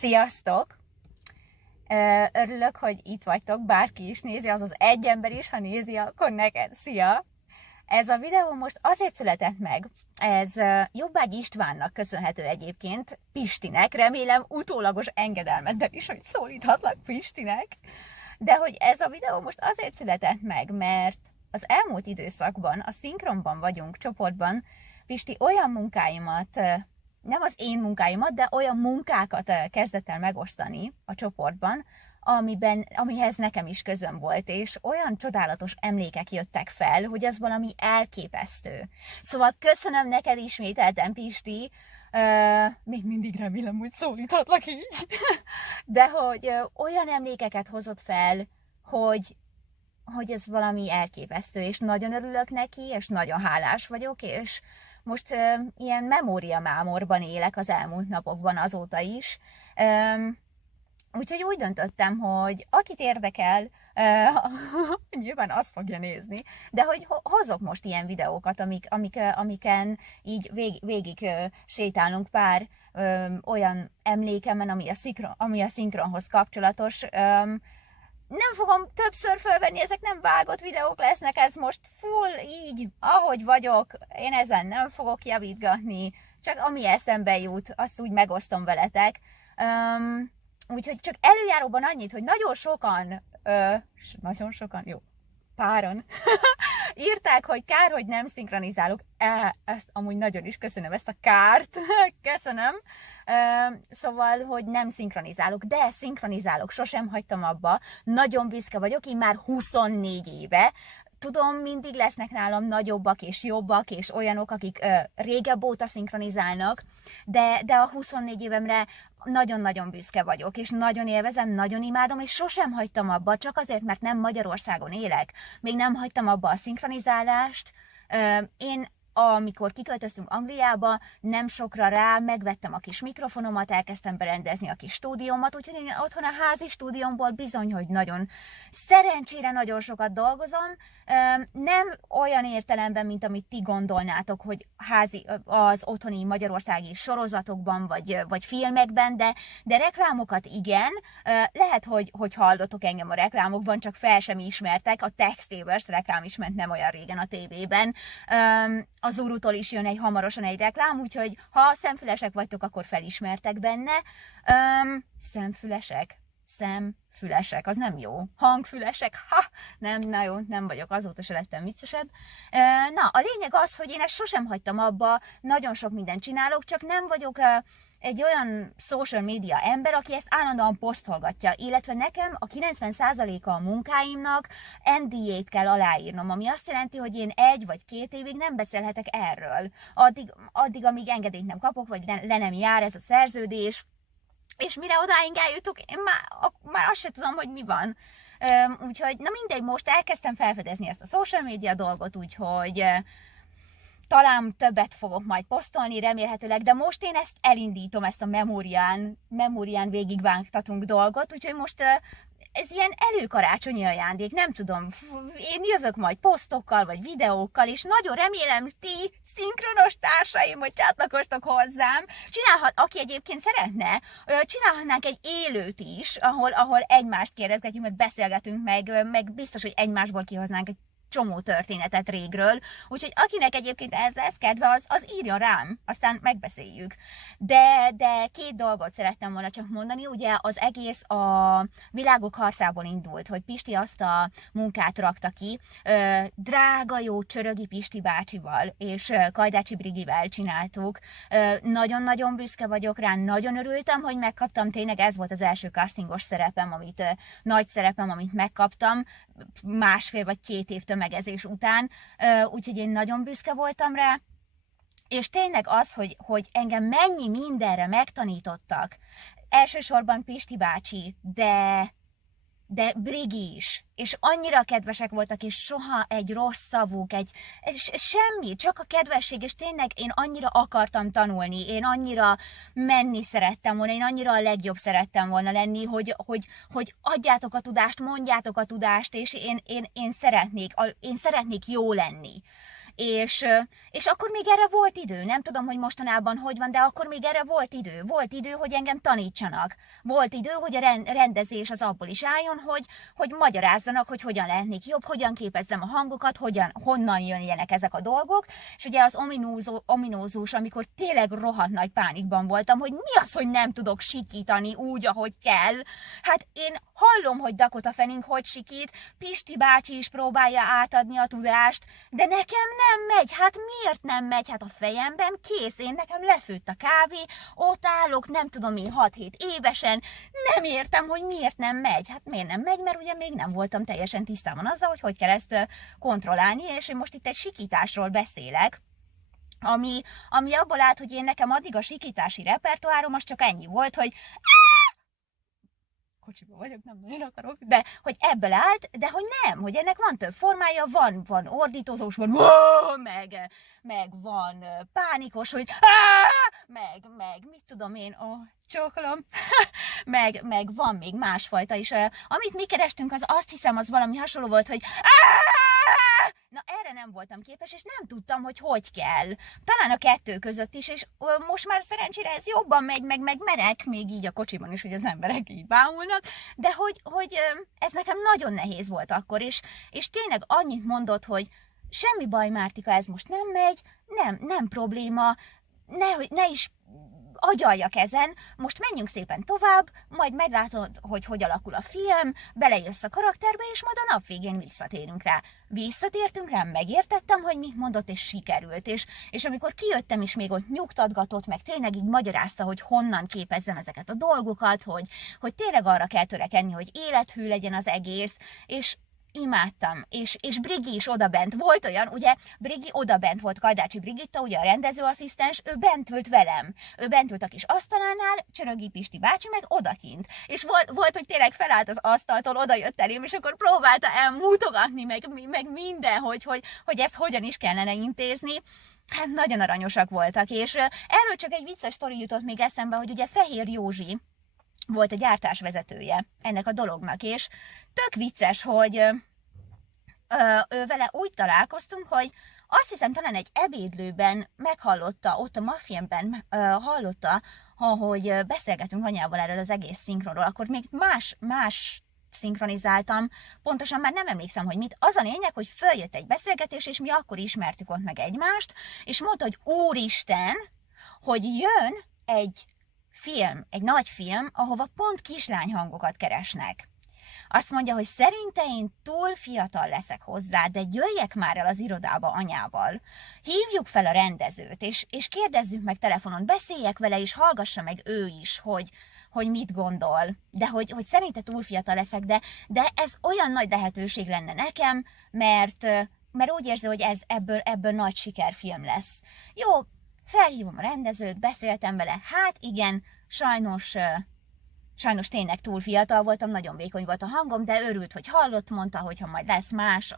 Sziasztok! Örülök, hogy itt vagytok, bárki is nézi, azaz egy ember is, ha nézi, akkor neked szia! Ez a videó most azért született meg, ez Jobbágy Istvánnak köszönhető egyébként, Pistinek, remélem utólagos engedelmeddel is, hogy szólíthatlak Pistinek, de hogy ez a videó most azért született meg, mert az elmúlt időszakban, a Szinkronban vagyunk csoportban, Pisti olyan munkáimat, nem az én munkáimat, de olyan munkákat kezdett el megosztani a csoportban, amihez nekem is közöm volt, és olyan csodálatos emlékek jöttek fel, hogy ez valami elképesztő. Szóval köszönöm neked ismételten, Pisti, még mindig remélem, hogy szólíthatlak így, de hogy olyan emlékeket hozott fel, hogy ez valami elképesztő, és nagyon örülök neki, és nagyon hálás vagyok, és most ilyen memóriamámorban élek az elmúlt napokban azóta is. Úgyhogy úgy döntöttem, hogy akit érdekel, nyilván azt fogja nézni, de hogy hozok most ilyen videókat, amiken így végig sétálunk pár olyan emlékemen, ami a szinkronhoz kapcsolatos. Nem fogom többször fölvenni, ezek nem vágott videók lesznek, ez most full így, ahogy vagyok, én ezen nem fogok javítgatni, csak ami eszembe jut, azt úgy megosztom veletek. Úgyhogy csak előjáróban annyit, hogy nagyon sokan, jó, páran írták, hogy kár, hogy nem szinkronizálok. Ezt amúgy nagyon is köszönöm, ezt a kárt, köszönöm. Szóval, hogy nem szinkronizálok, de szinkronizálok, sosem hagytam abba, nagyon büszke vagyok, én már 24 éve, tudom, mindig lesznek nálam nagyobbak és jobbak, és olyanok, akik régebb óta szinkronizálnak, de a 24 évemre nagyon-nagyon büszke vagyok, és nagyon élvezem, nagyon imádom, és sosem hagytam abba, csak azért, mert nem Magyarországon élek. Még nem hagytam abba a szinkronizálást. Én amikor kiköltöztünk Angliába, nem sokra rá megvettem a kis mikrofonomat, elkezdtem berendezni a kis stúdiómat, úgyhogy én otthon a házi stúdiómból bizony, hogy szerencsére nagyon sokat dolgozom. Nem olyan értelemben, mint amit ti gondolnátok, hogy az otthoni magyarországi sorozatokban vagy filmekben, de reklámokat igen. Lehet, hogy hallotok engem a reklámokban, csak fel sem ismertek. A Textavers reklám is ment nem olyan régen a tévében. Az Urutól is jön hamarosan egy reklám, úgyhogy ha szemfülesek vagytok, akkor felismertek benne. Szemfülesek, az nem jó. Hangfülesek, na jó, nem vagyok, azóta se lettem viccesebb. Na, a lényeg az, hogy én ezt sosem hagytam abba, nagyon sok mindent csinálok, csak nem vagyok egy olyan social media ember, aki ezt állandóan posztolgatja, illetve nekem a 90%-a a munkáimnak NDA-t kell aláírnom, ami azt jelenti, hogy én 1 vagy 2 évig nem beszélhetek erről. Addig amíg engedélyt nem kapok, vagy le nem jár ez a szerződés, és mire odáig eljutok, én már azt sem tudom, hogy mi van. Úgyhogy, na mindegy, most elkezdtem felfedezni ezt a social media dolgot, úgyhogy talán többet fogok majd posztolni, remélhetőleg, de most én ezt elindítom, ezt a memórián végigvágtatunk dolgot, úgyhogy most ez ilyen előkarácsonyi ajándék, nem tudom, én jövök majd posztokkal, vagy videókkal, és nagyon remélem, ti szinkronos társaim, hogy csatlakoztok hozzám. Aki egyébként szeretne, csinálhatnánk egy élőt is, ahol egymást kérdezgetjük, meg beszélgetünk, meg biztos, hogy egymásból kihoznánk egy csomó történetet régről, úgyhogy akinek egyébként ez lesz kedve, az írjon rám, aztán megbeszéljük. De 2 dolgot szerettem volna csak mondani, ugye az egész a Világok harcából indult, hogy Pisti azt a munkát rakta ki, drága jó Csörögi Pisti bácsival és Kajdácsi Brigivel csináltuk, nagyon-nagyon büszke vagyok rá, nagyon örültem, hogy megkaptam, tényleg ez volt az első castingos szerepem, nagy szerepem, amit megkaptam, 1,5 vagy 2 év tömegezés után, úgyhogy én nagyon büszke voltam rá, és tényleg az, hogy engem mennyi mindenre megtanítottak, elsősorban Pisti bácsi, de Brigi is, és annyira kedvesek voltak, és soha egy rossz szavuk, semmi, csak a kedvesség, és tényleg én annyira akartam tanulni, én annyira menni szerettem volna, én annyira a legjobb szerettem volna lenni, hogy adjátok a tudást, mondjátok a tudást, és én szeretnék jó lenni. És akkor még erre volt idő, nem tudom, hogy mostanában hogy van, de akkor még erre volt idő. Volt idő, hogy engem tanítsanak. Volt idő, hogy a rendezés az abból is álljon, hogy magyarázzanak, hogy hogyan lehetnék jobb, hogyan képezzem a hangokat, honnan jönjenek ezek a dolgok. És ugye az ominózus, amikor tényleg rohadt nagy pánikban voltam, hogy mi az, hogy nem tudok sikítani úgy, ahogy kell. Hát én hallom, hogy Dakota Fanning hogy sikít, Pisti bácsi is próbálja átadni a tudást, de nekem nem megy. Hát miért nem megy? Hát a fejemben kész, nekem lefőtt a kávé, ott állok, nem tudom én 6-7 évesen, nem értem, hogy miért nem megy. Hát miért nem megy, mert ugye még nem voltam teljesen tisztában azzal, hogy kell ezt kontrollálni, és én most itt egy sikításról beszélek, ami abból állt, hogy nekem addig a sikítási repertoárom az csak ennyi volt, hogy kocsiban vagyok, nem nagyon akarok, de hogy ebből állt, de hogy nem, hogy ennek van több formája, van ordítozós, van meg van pánikos, hogy meg mit tudom én, csókolom, meg van még másfajta is. Amit mi kerestünk, az azt hiszem, az valami hasonló volt, hogy na erre nem voltam képes, és nem tudtam, hogy kell. Talán a kettő között is, és most már szerencsére ez jobban megy, meg merek, még így a kocsiban is, hogy az emberek így bámulnak, de hogy ez nekem nagyon nehéz volt akkor, és tényleg annyit mondott, hogy semmi baj, Mártika, ez most nem megy, nem probléma, ne is agyaljak ezen, most menjünk szépen tovább, majd meglátod, hogy alakul a film, belejössz a karakterbe, és majd a nap végén visszatérünk rá. Visszatértünk rá, megértettem, hogy mit mondott, és sikerült. És amikor kijöttem is, még ott nyugtatgatott, meg tényleg így magyarázta, hogy honnan képezzem ezeket a dolgokat, hogy tényleg arra kell törekedni, hogy élethű legyen az egész, és imádtam, és Brigi is odabent volt olyan, ugye Brigi odabent volt, Kajdácsi Brigitta, ugye a rendezőasszisztens, ő bent ült velem, ő bent ült a kis asztalánál, Csörögi Pisti bácsi meg odakint, és volt, hogy tényleg felállt az asztaltól, odajött elém, és akkor próbálta elmutogatni, meg minden, hogy ezt hogyan is kellene intézni. Hát nagyon aranyosak voltak, és erről csak egy vicces sztori jutott még eszembe, hogy ugye Fehér Józsi volt a gyártásvezetője ennek a dolognak, és tök vicces, hogy ő vele úgy találkoztunk, hogy azt hiszem talán egy ebédlőben meghallotta, ott a Maffienben hallotta, hogy beszélgetünk anyával erről az egész szinkronról, akkor még más szinkronizáltam, pontosan már nem emlékszem, hogy mit. Az a lényeg, hogy följött egy beszélgetés, és mi akkor ismertük ott meg egymást, és mondta, hogy úristen, hogy jön egy film, egy nagy film, ahova pont kislányhangokat keresnek. Azt mondja, hogy szerinte én túl fiatal leszek hozzá, de jöjjek már el az irodába anyával. Hívjuk fel a rendezőt, és kérdezzük meg telefonon, beszéljek vele, és hallgassa meg ő is, hogy mit gondol. De hogy szerinte túl fiatal leszek, de ez olyan nagy lehetőség lenne nekem, mert úgy érzi, hogy ebből nagy sikerfilm lesz. Jó, felhívom a rendezőt, beszéltem vele, hát igen, sajnos tényleg túl fiatal voltam, nagyon vékony volt a hangom, de örült, hogy hallott, mondta, hogy ha majd lesz más,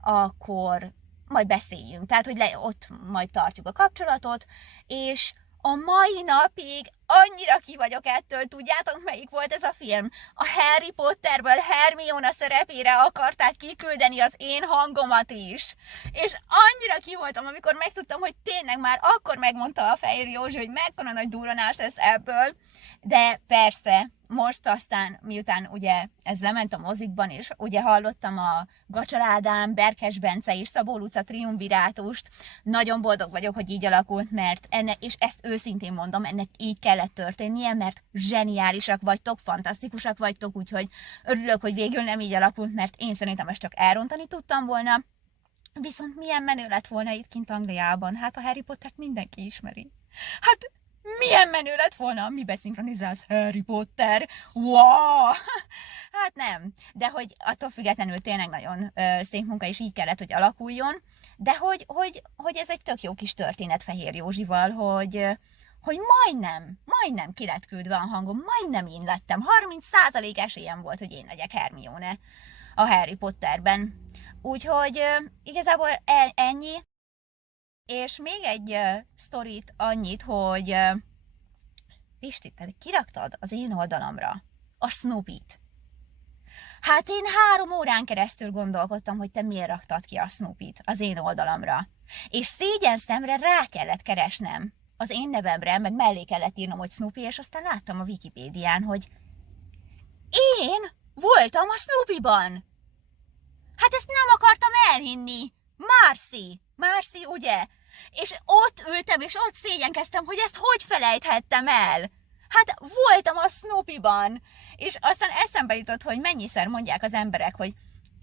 akkor majd beszéljünk. Tehát, hogy ott majd tartjuk a kapcsolatot, és a mai napig annyira ki vagyok ettől, tudjátok, melyik volt ez a film? A Harry Potterből Hermione szerepére akarták kiküldeni az én hangomat is. És annyira ki voltam, amikor megtudtam, hogy tényleg már akkor megmondta a Fehér Józsi, hogy mekkora nagy durranás lesz ebből. De persze, most aztán, miután ugye ez lement a mozikban, és ugye hallottam a Gacsal Ádám, Berkes Bence és Szabó Luca triumvirátust, nagyon boldog vagyok, hogy így alakult, mert és ezt őszintén mondom, ennek így kellett történnie, mert zseniálisak vagytok, fantasztikusak vagytok, úgyhogy örülök, hogy végül nem így alakult, mert én szerintem ezt csak elrontani tudtam volna. Viszont milyen menő lett volna itt kint Angliában, hát a Harry Pottert mindenki ismeri. Hát milyen menő lett volna, mibe szinkronizálsz Harry Potter? Wow! Hát nem, de hogy attól függetlenül tényleg nagyon szép munka, és így kellett, hogy alakuljon, de hogy ez egy tök jó kis történet Fehér Józsival, hogy majdnem ki lett küldve a hangom, majdnem én lettem, 30% esélyem volt, hogy én legyek Hermione a Harry Potterben. Úgyhogy igazából ennyi. És még egy sztorit annyit, hogy Pisti, te kiraktad az én oldalamra a Snoopy-t. Hát én 3 órán keresztül gondolkodtam, hogy te miért raktad ki a Snoopyt az én oldalamra. És szégyen szemre rá kellett keresnem az én nevemre, meg mellé kellett írnom, hogy Snoopy, és aztán láttam a Wikipédián, hogy én voltam a Snoopyban. Hát ezt nem akartam elhinni. Marci, ugye? És ott ültem, és ott szégyenkeztem, hogy ezt hogy felejthettem el. Hát voltam a Snoopyban. És aztán eszembe jutott, hogy mennyiszer mondják az emberek, hogy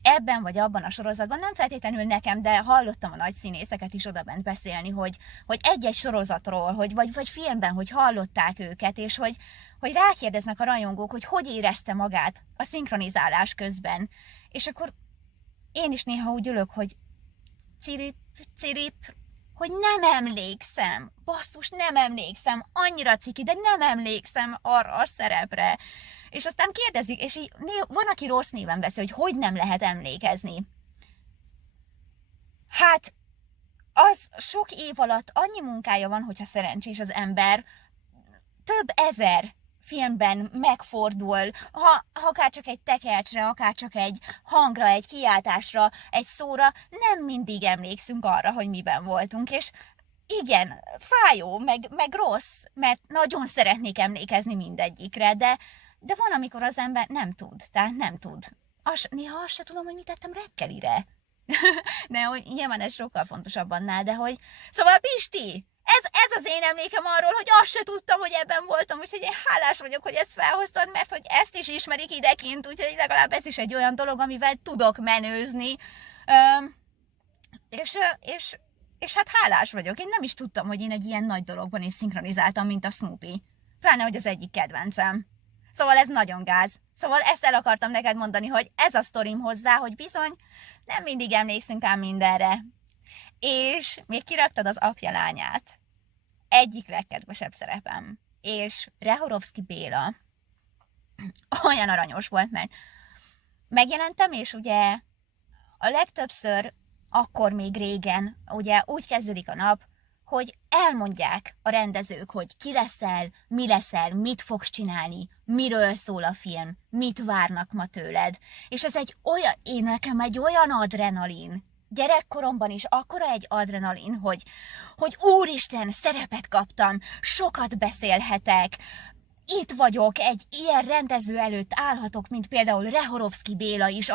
ebben vagy abban a sorozatban, nem feltétlenül nekem, de hallottam a nagy színészeket is odabent beszélni, hogy egy-egy sorozatról, vagy filmben, hogy hallották őket, és hogy rákérdeznek a rajongók, hogy érezte magát a szinkronizálás közben. És akkor én is néha úgy ülök, hogy cirip, hogy nem emlékszem. Basszus, nem emlékszem. Annyira ciki, de nem emlékszem arra a szerepre. És aztán kérdezik, és így van, aki rossz néven beszél, hogy nem lehet emlékezni. Hát, az sok év alatt annyi munkája van, hogyha szerencsés az ember, több ezer filmben megfordul, ha akár csak egy tekercsre, akár csak egy hangra, egy kiáltásra, egy szóra, nem mindig emlékszünk arra, hogy miben voltunk, és igen, fájó, meg rossz, mert nagyon szeretnék emlékezni mindegyikre, de van, amikor az ember nem tud, tehát nem tud. Néha azt se tudom, hogy mit tettem reggelire. De hogy nyilván ez sokkal fontosabb annál, de hogy... Szóval Pisti, ez az én emlékem arról, hogy azt se tudtam, hogy ebben voltam, úgyhogy én hálás vagyok, hogy ezt felhoztad, mert hogy ezt is ismerik idekint, úgyhogy legalább ez is egy olyan dolog, amivel tudok menőzni. És hát hálás vagyok. Én nem is tudtam, hogy én egy ilyen nagy dologban is szinkronizáltam, mint a Snoopy. Pláne, hogy az egyik kedvencem. Szóval ez nagyon gáz. Szóval ezt el akartam neked mondani, hogy ez a sztorim hozzá, hogy bizony nem mindig emlékszünk ám mindenre. És még kiraktad az apja lányát. Egyik legkedvesebb szerepem. És Rehorovszky Béla olyan aranyos volt, mert megjelentem, és ugye a legtöbbször, akkor még régen, ugye úgy kezdődik a nap, hogy elmondják a rendezők, hogy ki leszel, mi leszel, mit fogsz csinálni, miről szól a film, mit várnak ma tőled. És ez nekem egy olyan adrenalin, gyerekkoromban is akkora egy adrenalin, hogy úristen, szerepet kaptam, sokat beszélhetek, itt vagyok, egy ilyen rendező előtt állhatok, mint például Rehorovszky Béla is,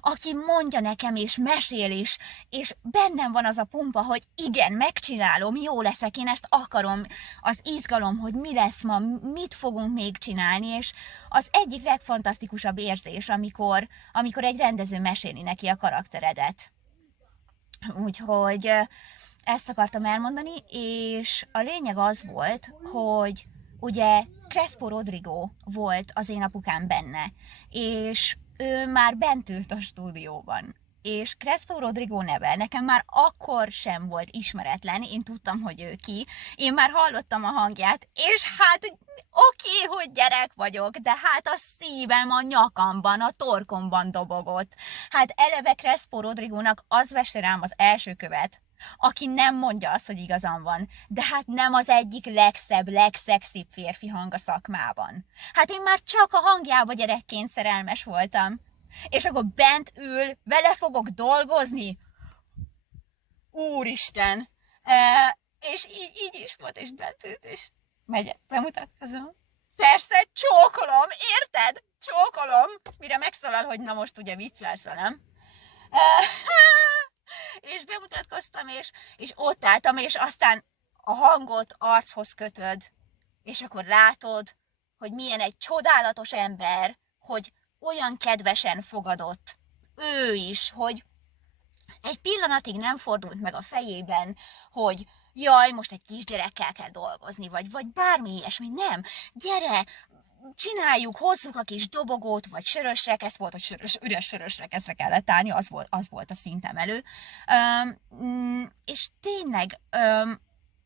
aki mondja nekem és mesél, és bennem van az a pumpa, hogy igen, megcsinálom, jó leszek, én ezt akarom, az izgalom, hogy mi lesz ma, mit fogunk még csinálni, és az egyik legfantasztikusabb érzés, amikor egy rendező meséli neki a karakteredet. Úgyhogy ezt akartam elmondani, és a lényeg az volt, hogy ugye Crespo Rodrigo volt az én apukám benne, és ő már bent ült a stúdióban. És Crespo Rodrigo neve nekem már akkor sem volt ismeretlen, én tudtam, hogy ő ki, én már hallottam a hangját, és hát oké, hogy gyerek vagyok, de hát a szívem a nyakamban, a torkomban dobogott. Hát eleve Crespo Rodrigónak az vesse rám az első követ, aki nem mondja azt, hogy igazam van, de hát nem az egyik legszebb, legszexibb férfi hang a szakmában. Hát én már csak a hangjába gyerekként szerelmes voltam. És akkor bent ül, vele fogok dolgozni. Úristen! És így is volt, és bent ült, és megyek, bemutatkozom. Persze, csókolom, érted? Csókolom, mire megszólal, hogy na most ugye viccelsz velem. És bemutatkoztam, és ott álltam, és aztán a hangot archoz kötöd, és akkor látod, hogy milyen egy csodálatos ember, hogy olyan kedvesen fogadott ő is, hogy egy pillanatig nem fordult meg a fejében, hogy jaj, most egy kisgyerekkel kell dolgozni, vagy bármi ilyesmi, nem, gyere, csináljuk, hozzuk a kis dobogót, vagy sörösrekeszt, volt, hogy üres sörösrekesztre kellett állni, az volt a szintem elő. És tényleg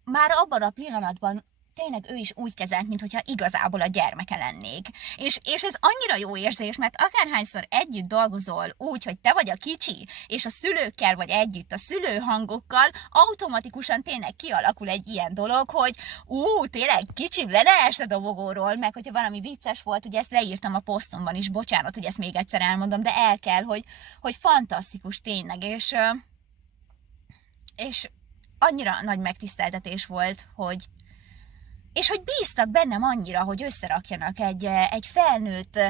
már abban a pillanatban tényleg ő is úgy kezelt, mintha igazából a gyermeke lennék. És ez annyira jó érzés, mert akárhányszor együtt dolgozol úgy, hogy te vagy a kicsi, és a szülőkkel vagy együtt, a szülőhangokkal, automatikusan tényleg kialakul egy ilyen dolog, hogy tényleg kicsi, le leesd a dobogóról, meg hogyha valami vicces volt, ugye ezt leírtam a posztomban is, bocsánat, hogy ezt még egyszer elmondom, de el kell, hogy fantasztikus tényleg, és annyira nagy megtiszteltetés volt, hogy bíztak bennem annyira, hogy összerakjanak egy felnőtt,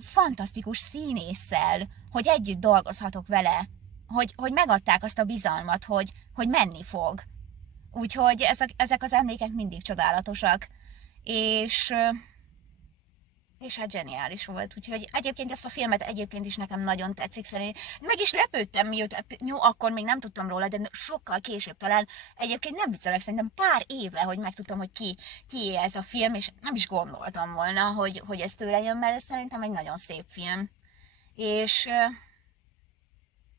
fantasztikus színésszel, hogy együtt dolgozhatok vele, hogy megadták azt a bizalmat, hogy menni fog. Úgyhogy ezek az emlékek mindig csodálatosak, és hát zseniális volt. Úgyhogy egyébként ezt a filmet egyébként is nekem nagyon tetszik szerint. Meg is lepődtem, miután, jó, akkor még nem tudtam róla, de sokkal később talán, egyébként nem viccelek, szerintem pár éve, hogy megtudtam, hogy ki ez a film, és nem is gondoltam volna, hogy ez tőle jön, mert ez szerintem egy nagyon szép film. És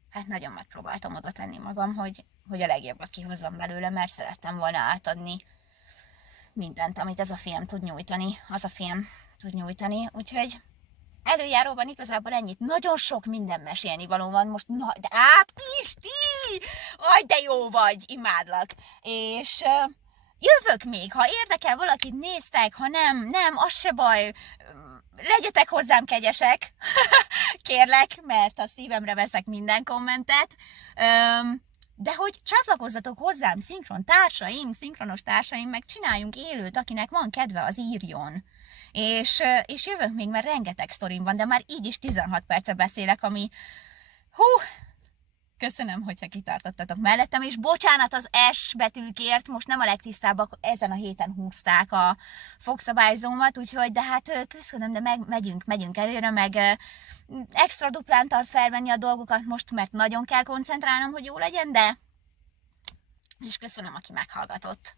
hát nagyon megpróbáltam oda tenni magam, hogy a legjobbat kihozzam belőle, mert szerettem volna átadni mindent, amit ez a film tud nyújtani, úgyhogy előjáróban igazából ennyit. Nagyon sok minden mesélni való van most, de Pisti! Aj, de jó vagy, imádlak! És jövök még, ha érdekel valakit, néztek, ha nem, az se baj, legyetek hozzám kegyesek, kérlek, mert a szívemre veszek minden kommentet, de hogy csatlakozzatok hozzám, szinkronos társaim, meg csináljunk élőt, akinek van kedve, az írjon. És jövök még, mert rengeteg sztorim van, de már így is 16 perce beszélek, ami... Köszönöm, hogyha kitartottatok mellettem, és bocsánat az S betűkért, most nem a legtisztábbak, ezen a héten húzták a fogszabályzómat, úgyhogy, de hát köszönöm, de megyünk előre, meg extra duplán tart felvenni a dolgokat most, mert nagyon kell koncentrálnom, hogy jó legyen, de és köszönöm, aki meghallgatott.